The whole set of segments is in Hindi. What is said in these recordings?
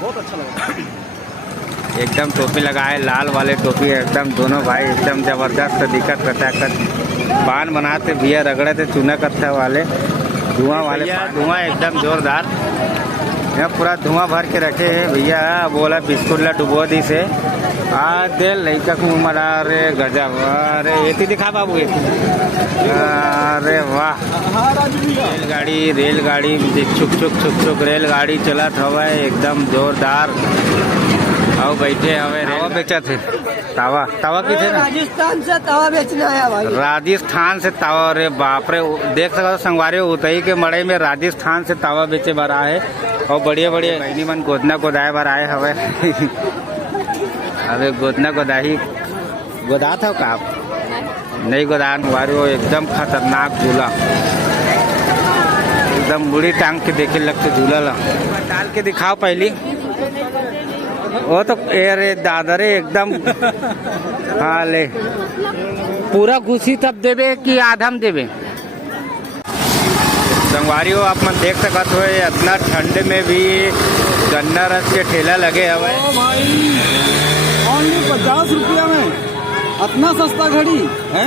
बहुत अच्छा लगा। एकदम टोपी लगाए, लाल वाले टोपी एकदम, दोनों भाई एकदम जबरदस्त दिक्कत करता। पान बनाते भैया, रगड़े थे चूना कत्था वाले, धुआं वाले, धुआं एकदम जोरदार। यहाँ पूरा धुआं भर के रखे हैं भैया। बोला बिस्कुट ला डुबो दी से दे लड़का को मरा। अरे गजब, अरे ये दिखा बाबू ये। अरे वाह, रेलगाड़ी छुक छुक रेलगाड़ी चलत हवा एकदम जोरदार। और बैठे हवे, तावा बेचा थे, तावा की थे ना, राजस्थान से तावा बेचने आया भाई। राजस्थान से तावा, अरे बाप रे, देख सकते संगवारी उतई के मड़ई में राजस्थान से तावा बेचे बार आए। और बढ़िया बहनी मन गोदना गोदाए बार आए हवे। अबे गोदना गोदाही गोदा था का आप नहीं गोदान वारो, एकदम खतरनाक झूला, एकदम बुरी टांग के देखे लगते झूला ला। डाल के दिखाओ पहली। वो तो अरे दादा रे एकदम। हाँ ले, पूरा घुसी तब देवे कि आधम देवे। संगवारी हो आप मन देख सकत हो, इतना ठंड में भी गन्ना रस के ठेला लगे हवे। ओनली 50 रुपया में इतना सस्ता घड़ी है।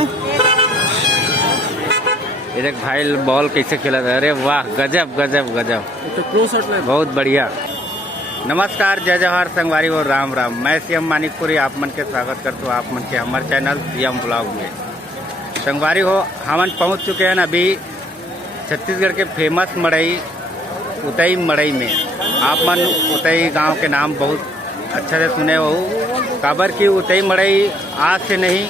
एक भाई बॉल कैसे खेला था, अरे वाह, गजब गजब गजब, बहुत बढ़िया। नमस्कार, जय जवाहर संगवारी और राम राम। मैं सीएम मानिकपुरी आप मन के स्वागत करता हूँ आप मन के हमारे चैनल सीएम ब्लॉग में। संगवारी हो हमन पहुँच चुके हैं अभी छत्तीसगढ़ के फेमस मड़ई उतई मड़ई में। आप मन उतई गांव के नाम बहुत अच्छा से सुने हो, काबर की उतई मड़ई आज से नहीं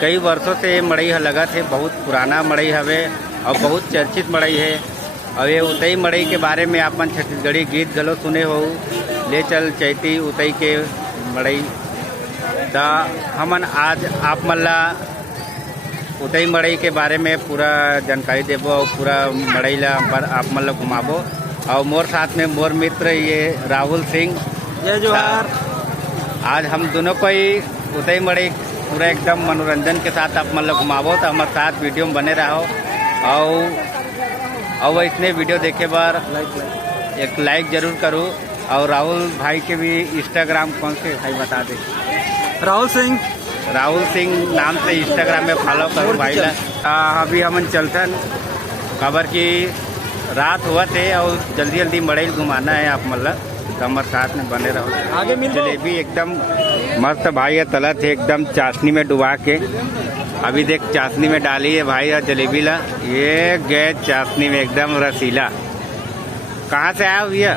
कई वर्षों से ये मड़ई लगत है। बहुत पुराना मड़ई हवे और बहुत चर्चित मड़ई है। और ये उतई मड़ई के बारे में आप मन छत्तीसगढ़ी गीत गलो सुने हो, ले चल चैती उतई के मड़ई। तो हमन आज आप मन ला उतई मड़ई के बारे में पूरा जानकारी देबो और पूरा मड़ई ला पर आप मन ला घुमाबो। और मोर साथ में मोर मित्र ये राहुल सिंह, जय जवाहर। आज हम दोनों को ही उतई मड़ई पूरा एकदम मनोरंजन के साथ आप मन ला घुमाबो। तो हमारे साथ वीडियो में बने रहो और इतने वीडियो देखे बार एक लाइक जरूर करो। और राहुल भाई के भी इंस्टाग्राम कौन से भाई बता दे। राहुल सिंह नाम से इंस्टाग्राम में फॉलो करो भाई ला। अभी हम चलतन खबर की रात हुआ थे और जल्दी जल्दी मड़ई घुमाना है आप मतलब, तो हमारे साथ में बने रहो। आगे मिल जलेबी एकदम मस्त भाई है, तला थे एकदम चाशनी में डुबा के। अभी देख चाशनी में डाली है भाई और जलेबी ला, ये गए चाशनी में एकदम रसीला। कहाँ से आया भैया?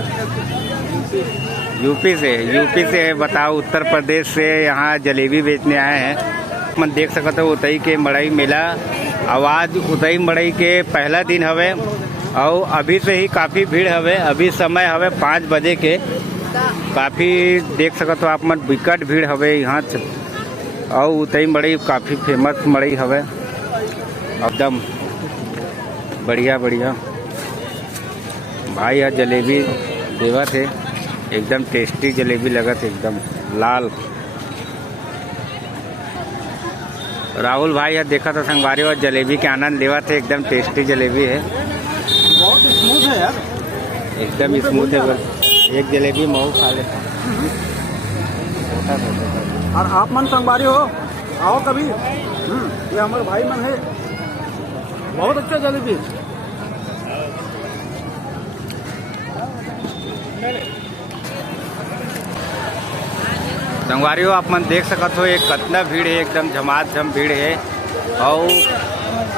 यूपी से बताओ, उत्तर प्रदेश से यहाँ जलेबी बेचने आए हैं। मन देख सकते हो उतई के मड़ई मेला। आवाज उतई मड़ई के पहला दिन हवे और अभी से ही काफ़ी भीड़ हवे। अभी समय हवे 5 बजे के, काफ़ी देख सकते हो आप मन विकट भीड़ हवे यहाँ। और उतई मड़ई काफ़ी फेमस मड़ई हवे, एकदम बढ़िया भाई। यह जलेबी देवा थे, एकदम टेस्टी जलेबी लगा थे, एकदम लाल। राहुल भाई यह देखा था संगवारी और जलेबी के आनंद लेवा थे, एकदम टेस्टी जलेबी है, बहुत स्मूथ है यार, एकदम स्मूथ है। बस एक जलेबी मऊ खा लेता। और आप मन संगवारी हो, आओ कभी। ये हमारे भाई मन है, बहुत अच्छा जलेबी। संगवारी हो आप मन देख सकत हो एक कितना भीड़ है, एकदम झमाझम भीड़ है। और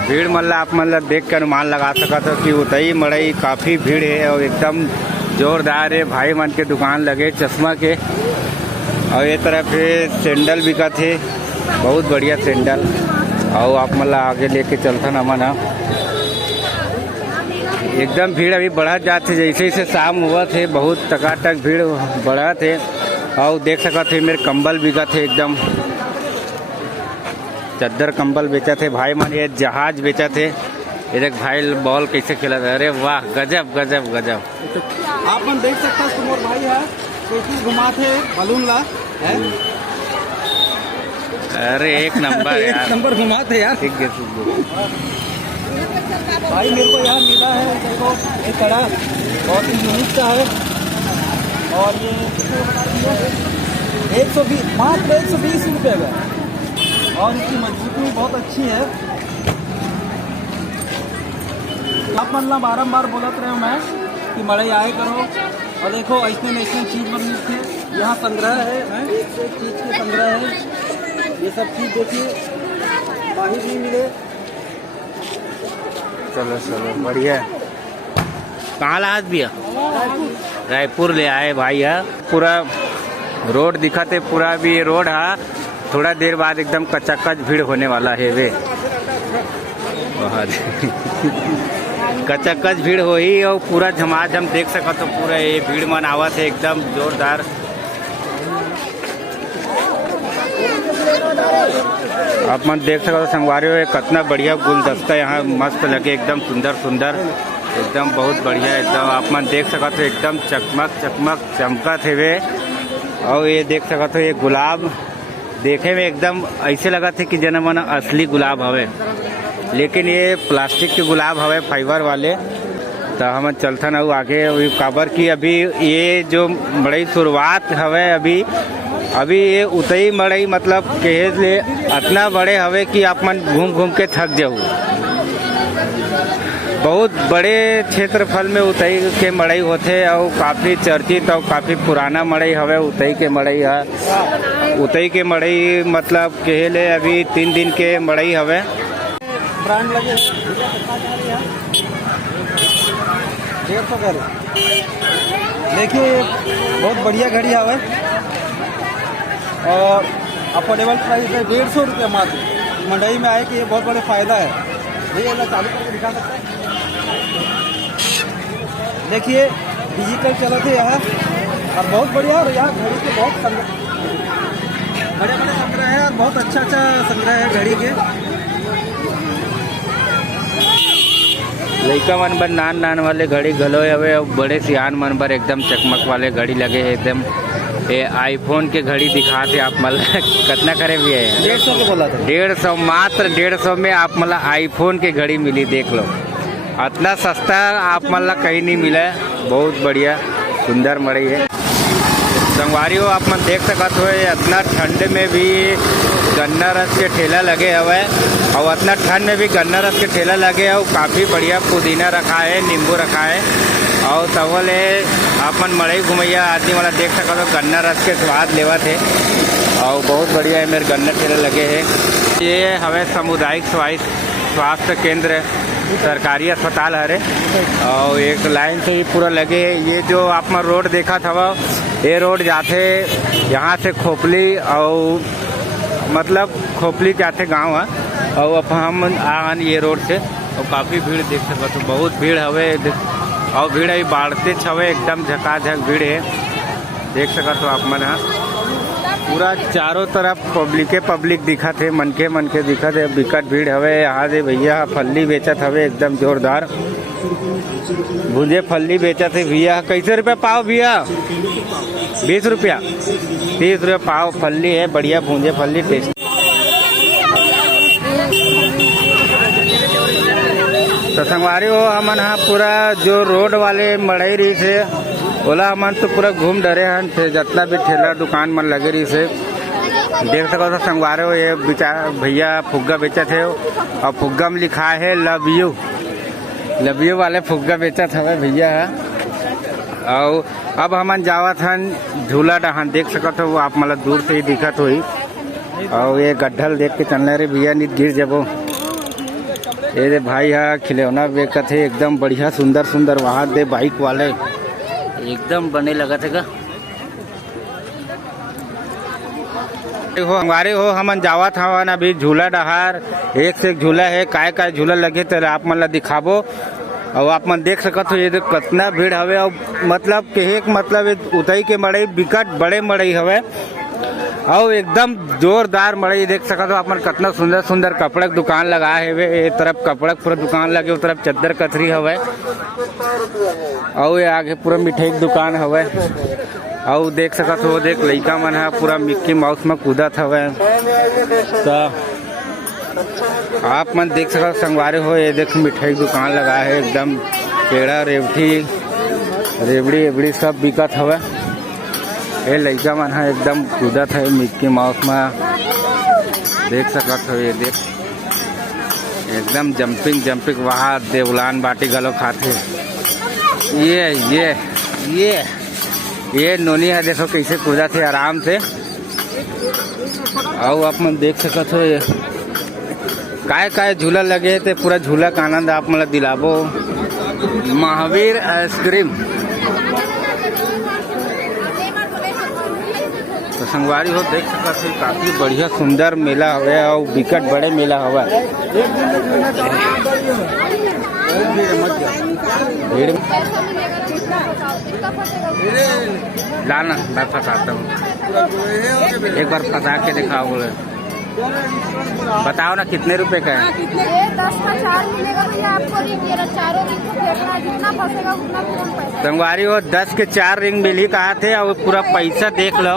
भीड़ मतलब आप मतलब देख कर अनुमान लगा सकत हो कि उतई मड़ई काफ़ी भीड़ है और एकदम जोरदार है। भाई मन के दुकान लगे चश्मा के, और ये तरफ सैंडल बिका थे, बहुत बढ़िया सैंडल। और आप मतलब आगे लेके चलता ना मना, एकदम भीड़ अभी बढ़ा जाते जैसे जैसे शाम हुआ थे, बहुत टकाटक भीड़ बढ़ा थे। और देख सकते थे मेरे कंबल बिका थे, एकदम चद्दर कंबल बेचा थे भाई मन। ये जहाज बेचा थे, ये देख भाई बॉल कैसे खेला था, अरे वाह, गजब गजब गजब। आप मन देख सकते हैं मोर भाई है, तो घुमाते बलून ला है। अरे एक नंबर यार, एक नंबर घुमाते यार। ठीक है भाई मेरे को यहाँ मिला है, देखो ये कड़ा बहुत ही यूनिक सा है। और ये 120 मात्र 120 रुपये का, और इसकी मजबूती बहुत अच्छी है। आप मतलब बारम्बार बोलत रहे मैं कि मड़ई आए करो, और देखो ऐसे ऐसे चीज़ बन मिलती यहाँ संग्रह है, एक से एक चीज़ के संग्रह है। ये सब चीज़ देखिए कहीं नहीं मिले। चलो चलो बढ़िया। कहाँ लाज भैया? रायपुर ले आए भाई है। पूरा रोड दिखते, पूरा भी ये रोड है, थोड़ा देर बाद एकदम कचाकच भीड़ होने वाला है वे। कचाकच भीड़ हो ही, और पूरा झमाझम देख सका तो पूरा ये भीड़ मन आवत है एकदम जोरदार। आप मन देख सको तो संगवारी हो, कितना बढ़िया गुलदस्ता यहाँ मस्त लगे, एकदम सुंदर सुंदर, एकदम बहुत बढ़िया एकदम। आप मन देख सको तो एकदम चकमक चकमक चमकत है वे। और ये देख सको तो ये गुलाब देखे में एकदम ऐसे लगा थे कि जना मन असली गुलाब हवे, लेकिन ये प्लास्टिक के गुलाब हवे, फाइबर वाले। तो हम चलता ना आगे काबर की अभी ये जो बड़ी शुरुआत हवे, अभी ये उतई मड़ई मतलब कहे ले इतना बड़े हवे कि आप मन घूम घूम के थक जाओ। बहुत बड़े क्षेत्रफल में उतई के मड़ई होते, और काफ़ी चर्चित और काफ़ी पुराना मड़ई हवे उतई के मड़ई है। उतई के मड़ई मतलब कहे ले अभी 3 दिन के मड़ई हवे। ब्रांड लगे 150 का। देखिए बहुत बढ़िया घड़ी हवे, और अफोर्डेबल प्राइस है 150 रुपये मात्र। मंडई में आए कि ये बहुत बड़े फ़ायदा है। ये मैं चालू करके दिखा सकता है। देखिए डिजिटल चलत है यहाँ, और बहुत बढ़िया। और यहाँ घड़ी के बहुत बड़े बड़े संग्रह है, और बहुत अच्छा संग्रह है घड़ी के। लड़का मन बर नान नान वाले घड़ी गलोए हवे, और बड़े सियान मन बर एकदम चकमक वाले घड़ी लगे है एकदम। ये आईफोन के घड़ी दिखाते आप मतलब कितना करे भी है 150 के बोला था। 150 मात्र 150 में आप मतलब आईफोन के घड़ी मिली, देख लो इतना सस्ता आप मतलब कहीं नहीं मिला है। बहुत बढ़िया सुंदर मड़ई है। संगवारी हो आप मन देख सकते हो, इतना ठंड में भी गन्ना रस के ठेला लगे हुए, और इतना ठंड में भी गन्ना रस के ठेला लगे है। और काफ़ी बढ़िया पुदीना रखा है, नींबू रखा है, और तवल है। अपन मड़ई घुमैया आदमी वाला देख सको तो गन्ना रस के स्वाद लेवा थे, और बहुत बढ़िया है मेरे गन्ना ठेला लगे है। ये हमें सामुदायिक स्वास्थ्य केंद्र सरकारी अस्पताल हरे, और एक लाइन से ही पूरा लगे है। ये जो आप मन रोड देखा था, ये रोड जाते यहाँ से खोपली, और मतलब खोपली जाते गाँव है, और अब हम आन ये रोड से, और काफ़ी भीड़ देख सको तो बहुत भीड़ हवे, और भीड़ अभी बाढ़ते छवे एकदम झकाझक भीड़ है। देख सका तो आप मन पूरा चारों तरफ पब्लिक दिखत है, मनके दिखत है, बिकट भीड़ हवे। यहाँ से भैया फल्ली बेचत हवे एकदम जोरदार, भुंजे फल्ली बेचत है भैया। कैसे रुपये पाव भैया? 20 रुपया, 30 रुपये पाव फल्ली है, बढ़िया भुंजे फल्ली टेस्ट। तो संगवारी हो हमन हाँ पूरा जो रोड वाले मड़ई रही से ओला हमन तो पूरा घूम डरे हन थे, जितना भी ठेला दुकान मन लगे रही से देख सको तो संगवारे हो। ये भैया फुग्गा बेचा थे, और फुग्गा में लिखा है लव यू वाले फुग्गा बेचा था भैया। और अब हमन जावत हन झूला डहान, देख सको तो आप मतलब दूर से ही दिखत हुई। और ये गड्ढल देख के चलने रे भैया नहीं गिर जबो। ये भाई हा खिलौना बेचत है एकदम बढ़िया सुंदर सुंदर, वहाँ दे बाइक वाले एकदम बने लगा थे का। हो हमारे हो हमन जावत हवन अभी झूला डहार, एक से एक झूला है, काय झूला लगे तो आप मन ला दिखाबो। और आप मन देख सकत हो ये कितना भीड़ हवे, और मतलब के मतलब उतई के मड़ई बिकट बड़े मड़ई हवे, और एकदम जोरदार मड़ई देख सकते हो आप मन। कितना सुंदर सुंदर कपड़े की दुकान लगाए हुए, एक तरफ कपड़ा पूरा दुकान लगे, उस तरफ चद्दर कथरी हवे, और ये आगे पूरा मिठाई की दुकान हवे। और देख सकते हो देख लड़का मन है पूरा मिक्की माउस में कूदत हवे। तो आप मन देख सकते संगवारे हो, ये देख मिठाई की दुकान लगाए है एकदम, पेड़ा रेवड़ी एवड़ी सब बिकत हवे। ये लड़का मन है एकदम कूदत है मिक्की माउस में, देख सकत हो। ये देख एकदम जंपिंग वहाँ देवलान बाटी गलो खाते। ये नोनी है, देखो कैसे कूदा थे आराम से। और आप मन देख सकत हो ये काय झूला लगे थे, पूरा झूला का आनंद आप मतलब दिलाबो। महावीर आइसक्रीम तो संगवारी हो देख सकत हो, काफी बढ़िया सुंदर मेला हवे और बिकट बड़े मेला हवा। लाना मैं फंसाता हूँ, एक बार फंसा के दिखाओ। बोले बताओ ना कितने रुपए का है? ये 10 का 4 मिलेगा भैया आपको। चारों रिंग को फेंकना, जितना फंसेगा उतना तुरंत पैसा। संगवारी वो 10 के 4 रिंग मिली कहा थे और पूरा पैसा देख लो।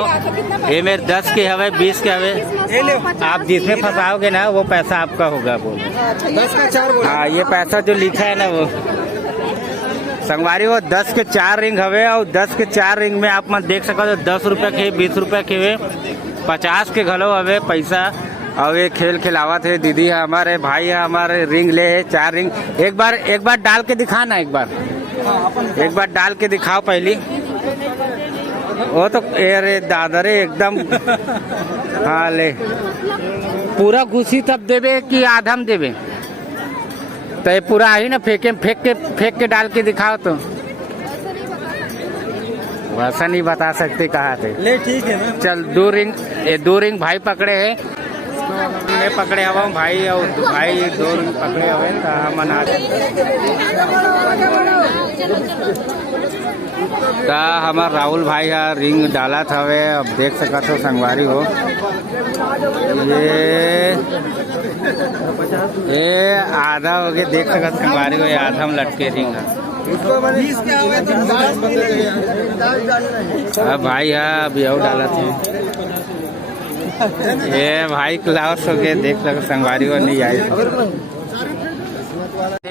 ये मेरे 10 के हवे, 20 के हवे। आप जिसमें फंसाओगे ना वो पैसा आपका होगा। वो 10 का 4 बोला। हाँ, ये पैसा जो लिखा है ना वो संगवारी वो 10 के 4 रिंग हवे और 10 के 4 रिंग में आप मत देख सको। 10 रुपए के, 20 रुपए के हुए, 50 के घलो हवे पैसा। और ये खेल खिलावत है। दीदी है हमारे, भाई है हमारे, रिंग ले है 4 रिंग। एक बार डाल के दिखाना, एक बार डाल के दिखाओ पहली। वो तो अरे दादा रे एकदम। हाँ ले, पूरा घुसी तब देवे कि आधम देवे? तो ये पूरा ही ना फेंक के डाल के दिखाओ। तो वैसा नहीं बता सकते कहा थे। ले ठीक है। चल 2 रिंग भाई पकड़े है, ने पकड़े हवा भाई और भाई 2 रिंग पकड़े हवे। तो हम हमार राहुल भाई है रिंग डाला था वे। अब देख सकत हो संगवारी हो, ये आधा हो गया। देख सकत संगवारी हो, ये आधा में लटके रिंग है। भाई है अभी और डाला थे। ये भाई क्लास हो गए, देख सकते संगवारी को नहीं आई।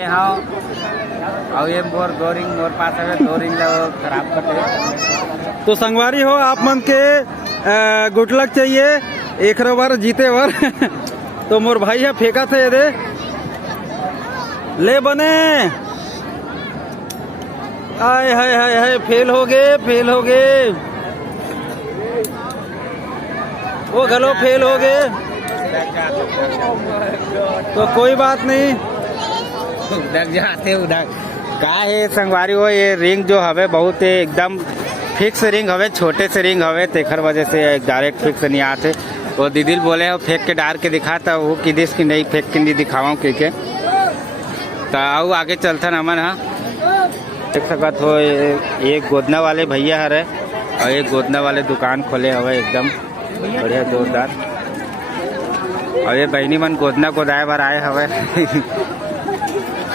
हाँ, और ये दो रिंग मोर पास है, 2 रिंग खराब करते। तो संगवारी हो आप मन के गुड लक चाहिए एक बार जीते बार। तो मोर भाई है फेंका थे दे ले बने। आय हाय हाय हाय, फेल हो गए। वो गलो फेल हो गए। तो कोई बात नहीं, उधर जाते उधर का है संगवारी हो। ये रिंग जो हवे बहुत एकदम फिक्स रिंग हवे, छोटे से रिंग हवे, तेखर वजह से डायरेक्ट फिक्स नहीं आते। वो दीदी बोले हो फेंक के डाल के दिखाता, वो किदिस की नहीं फेंक के नहीं दिखावा के। तो आओ आगे चलता ना मन। हाँ देख सकत हो, ये गोदना वाले भैया हरे और ये गोदना वाले दुकान खोले हवे एकदम बढ़िया जोरदार। और ये बहनी मन गोदना गोदाए बार आए हवे।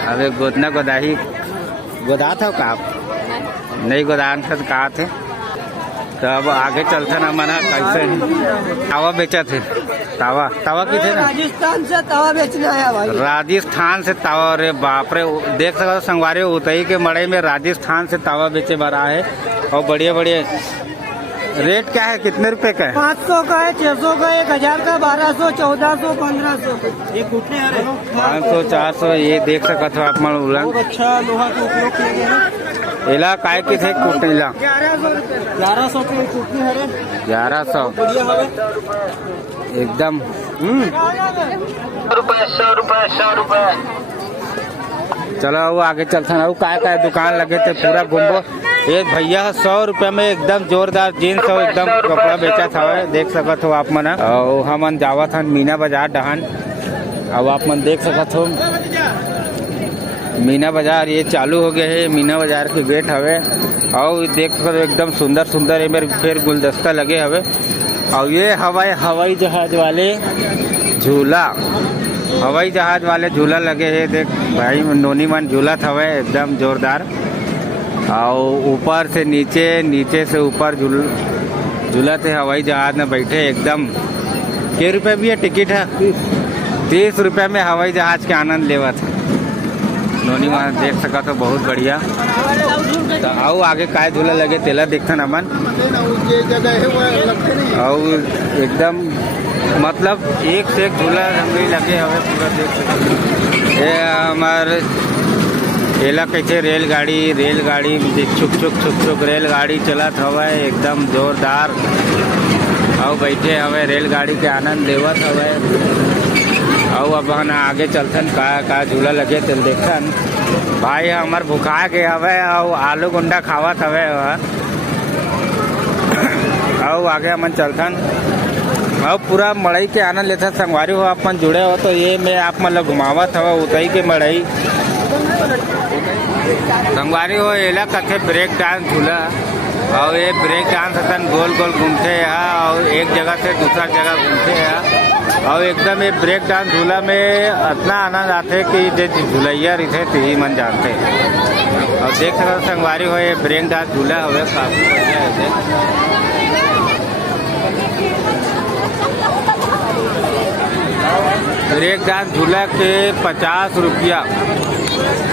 अब गोदना गोदाही गोदा था का नहीं गोदान था कहा थे। तो अब आगे चलते ना मना कैसे तावा बेचा थे। तावा की थे ना, राजस्थान से तवा बेचने आया भाई। राजस्थान से तावा। अरे बाप रे, देख सकते संगवारी उतई के मड़ई में राजस्थान से तावा बेचे बड़ा है। और बढ़िया रेट क्या है, कितने रुपए का है? 500 का है, 600 का, 1000 का, 1200, 1400, 1500। ये घुटने आ रहे 500, 400। ये देख सकत हो आप मन उलन। अच्छा लोहा का उपयोग किया गया है। इला काय की थे कुटनीला 1100 रुपए। 1100 के घुटने हरे 1100 बढ़िया हवे एकदम। 100 रुपए। चलो वो आगे चलते ना। वो काय दुकान लगे थे पूरा घूमो। एक भैया 100 रुपये में एकदम जोरदार जीन्स और एकदम कपड़ा बेचा था, देख सकत हो आप मन। और हमन जावत हन मीना बाजार डहान। अब आप मन देख सकत हो मीना बाजार ये चालू हो गए है। मीना बाजार के गेट हवे और देख सकते हो एकदम सुंदर ये मेरे फिर गुलदस्ता लगे हवे। और ये हवाई जहाज वाले झूला लगे है। देख भाई नोनी मन झूला हवे एकदम जोरदार। और ऊपर से नीचे से ऊपर झूला थे हवाई जहाज में बैठे एकदम। के रुपए भी है टिकट है? 30 रुपये में हवाई जहाज के आनंद लेवा था। नोनी वहाँ देख सका तो बहुत बढ़िया। तो आओ आगे काय झूला लगे तेला देखथन अपन और एकदम मतलब एक से एक झूला रंगली लगे हवे पूरा देख सकते। ये हमारे एला कैसे रेलगाड़ी छुक छुक रेलगाड़ी चलत हवे एकदम जोरदार और बैठे हवे रेलगाड़ी के आनंद लेवत हवे। और अब हम आगे चलथन का झूला लगे तेल देखथन। भाई हमार भुखा के हवे और आलू गुंडा खावत हवे और आगे हमन चलथन और पूरा मड़ई के आनंद लेथन। संगवारी हो अपन जुड़े हो तो ये मैं आप मतलब घुमावत हवा उतई के मड़ई संगवारी हो एला कथे ब्रेक डांस झूला और ये ब्रेक डांस अपन गोल गोल घूमते हैं और एक जगह से दूसरा जगह घूमते हैं और एकदम ये ब्रेक डांस झूला में इतना आनंद आते कि जो झूलैया रहे ती मन जानते और देख सकते संगवारी हो ये ब्रेक डांस झूला हुए काफी बढ़िया है। ब्रेक डांस झूला के 50 रुपया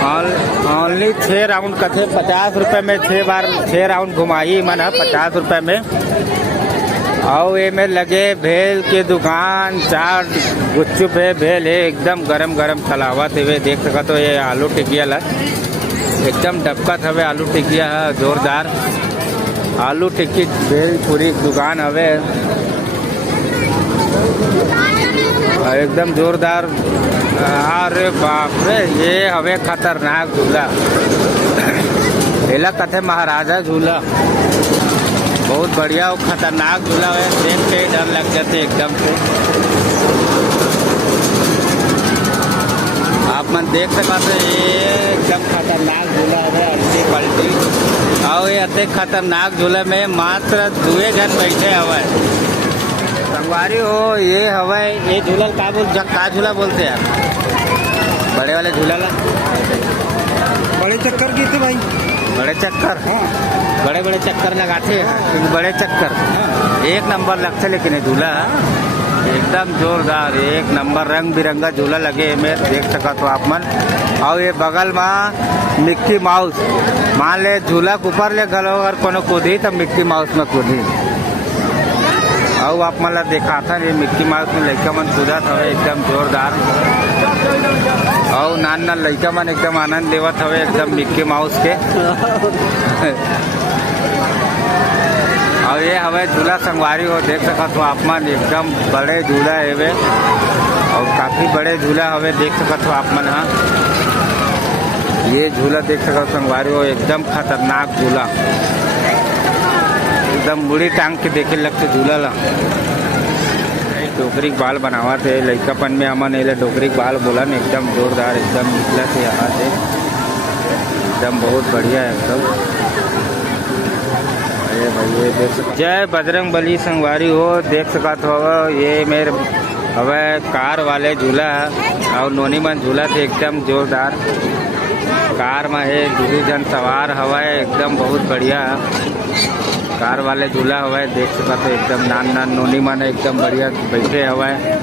और ओनली 6 राउंड कथे 50 रुपये में 6 राउंड घुमाई मन है 50 रुपये में। और ये में लगे भेल के दुकान चार गुच्चुप है भेल है एकदम गरम तलावत है देख सका तो ये आलू टिकिया ला एकदम डबकत हवे आलू टिकिया है जोरदार आलू टिक्की भेल पूरी दुकान हवे एकदम जोरदार। अरे बाप रे ये हवे खतरनाक झूला एला कथे महाराजा झूला बहुत बढ़िया और खतरनाक झूला है देख के डर लग जाते एकदम से। आप मन देख सका तो ये एकदम खतरनाक झूला है अल्टी पल्टी और ये अति खतरनाक झूला में मात्र 2 जन बैठे हवे संगवारी हो ये हवा ये झूला का झूला बोलते हैं बड़े वाले झूला ला बड़े चक्कर की थे भाई बड़े चक्कर बड़े चक्कर लगाते हैं बड़े चक्कर एक नंबर लगते लेकिन झूला एकदम जोरदार एक नंबर रंग बिरंगा झूला लगे में देख सका तो आप मन। और ये बगल में मिक्की माउस मान ले झूला के ऊपर ले गलो अगर कोनो कूदी तो मिक्की माउस में कूदी और आप मला देखा था ये मिक्की माउस में लड़का मन कूदा था एकदम जोरदार और नान लड़का मन एकदम आनंद लेवत हवे एकदम मिक्की माउस के। और ये हवे झूला संगवारी हो देख सका तो आप मन एकदम बड़े झूला है और काफी बड़े झूला हवे देख सका तो आप मन। हाँ ये झूला देख सका संगवारी हो एकदम खतरनाक झूला एकदम मुड़ी टांग के देखे लगते झूला ला। डोकरी बाल बनावा थे लड़कापन में हमन एले डोकरी बाल बोलन एकदम जोरदार एकदम निकला थे यहाँ से एकदम बहुत बढ़िया है एकदम। अरे भाई ये देख जय बजरंग बली संगवारी हो देख सका तो ये मेरे हवे कार वाले झूला और नोनी मन झूला थे एकदम जोरदार कार में है 2 जन सवार हवा एकदम बहुत बढ़िया कार वाले झूला हुआ है देख सका तो एकदम नान नोनी मन एकदम बढ़िया बैठे हुआ है।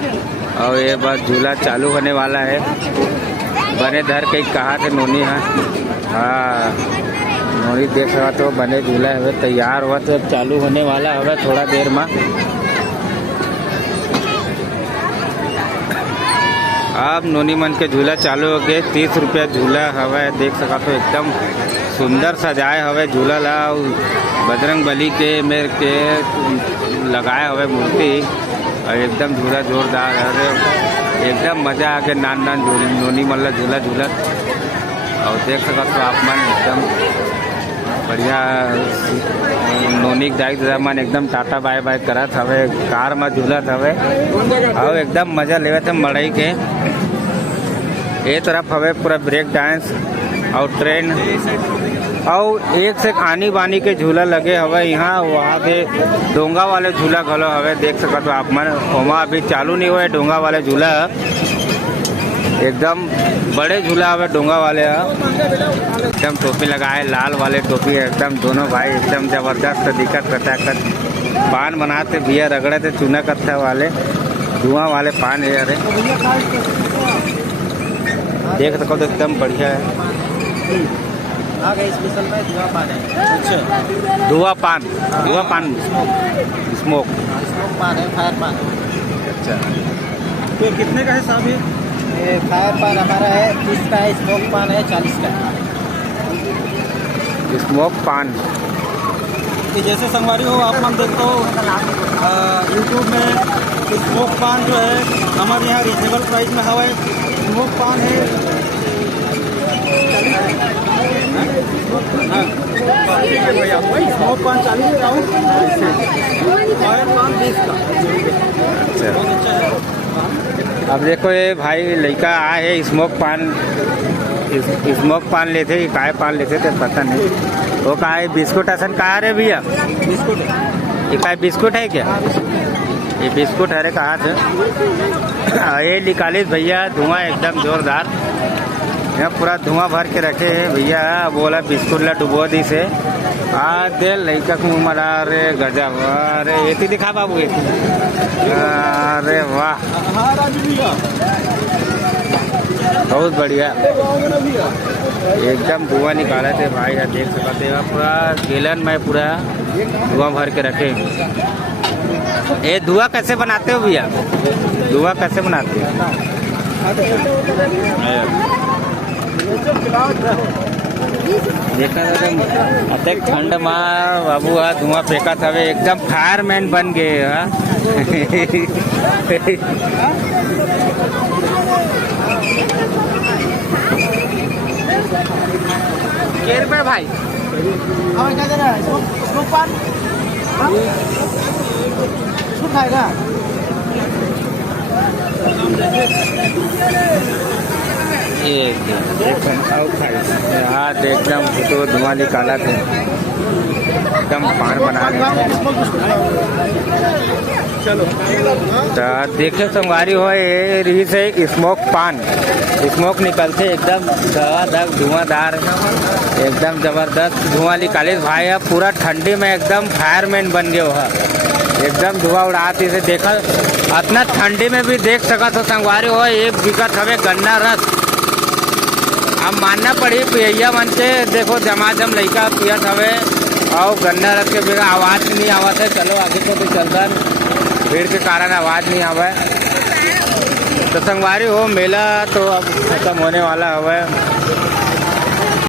और ये बस झूला चालू होने वाला है बने धर के कहा थे नोनी है। हाँ नोनी देख सका तो बने झूला है तैयार हुआ तो चालू होने वाला है थोड़ा देर में। अब नोनी मन के झूला चालू हो गए 30 रुपया झूला हवा देख सका तो एकदम सुंदर सजाए हवे झूला ला बजरंग बली के मेरे के लगाए हुए मूर्ति और एकदम झूला जोरदार है एकदम मजा आ के नान नोनी मल्ला झूला और देख सका तो आप मन एकदम बढ़िया नोनी जाई मन एकदम टाटा बाय बाय करत हवे कार में झूलत हवे और एकदम मजा लेवत है मड़ई के। ये तरफ हवे पूरा ब्रेक डांस और ट्रेन और एक से आनी बानी के झूला लगे हवे यहाँ वहाँ के डोंगा वाले झूला घलो हवे देख सकते हो आप मन। ओमा अभी चालू नहीं हुआ डोंगा वाले झूला एकदम बड़े झूला हवे डोंगा वाले एकदम टोपी लगाए लाल वाले टोपी एकदम दोनों भाई एकदम जबरदस्त दिक्कत करता पान बनाते बिया रगड़े थे चूना कत्था वाले धुआं वाले पान है। अरे देख सको तो एकदम बढ़िया है आ गए स्पेशल में धुआं पान है। अच्छा, धुआं पान, धुआं पान स्मोक, स्मोक पान है, फायर पान। अच्छा। तो कितने का है साहब ये फायर पान हमारा है 30 का है, स्मोक पान है 40 का है। स्मोक पान कि जैसे संगवारी हो आप मन देखते हो यूट्यूब में, तो स्मोक पान जो है हमारे यहाँ रिजनेबल प्राइस में हवा है। स्मोक पान है 40 स्मोक पान 40 का, फायर पान 20 का। अच्छा। बहुत अच्छा है। अब देखो ये भाई लड़का आए है स्मोक पान लेते कि काय पान लेते थे पता नहीं। वो कहा है बिस्कुट असन कहा रे भैया, बिस्कुट है, ये काय बिस्कुट है क्या? ये बिस्कुट अरे कहाँ से ये निकाली भैया, धुआं एकदम जोरदार, यहाँ पूरा धुआं भर के रखे हैं भैया। बोला बिस्कुट ला डुबो दी से दे लड़का को मरा। अरे गजब, अरे ये दिखा बाबू ये, अरे वाह हाँ राजू भैया, बहुत बढ़िया, एकदम धुआं निकाले थे भाई। देख सकते हो पूरा गैलन में पूरा धुआं भर के रखे। ये धुआं कैसे बनाते हो भैया, धुआं कैसे बनाते हो? देखा अब तक ठंड में बाबू धुआं फेंका था, एकदम फायरमैन बन गए। क्या रुपये भाई? हमें क्या देना है? स्मोक पान शुद्ध खाएगा। हाथ एकदम तो धुआं निकाला थे, एकदम पान बना दिया। चलो तो देखे संगवारी हो ये रही से स्मोक पान, स्मोक निकलते एकदम धक धुआंधार, एकदम जबरदस्त धुआं निकाले भाई। अब पूरा ठंडी में एकदम फायरमैन बन गए हो, एकदम धुआं उड़ाती से। देखा इतना ठंडी में भी देख सका तो संगवारी हो ये बिकट हवे गन्ना रस। अब मानना पड़ी पिया मन से, देखो जमाजम लड़का पियत हवे और गन्ना रस के बिना आवाज़ नहीं आवत है। चलो आगे तो चलता, भीड़ के कारण आवाज़ नहीं आवे। तो संगवारी हो मेला तो अब खत्म होने वाला है।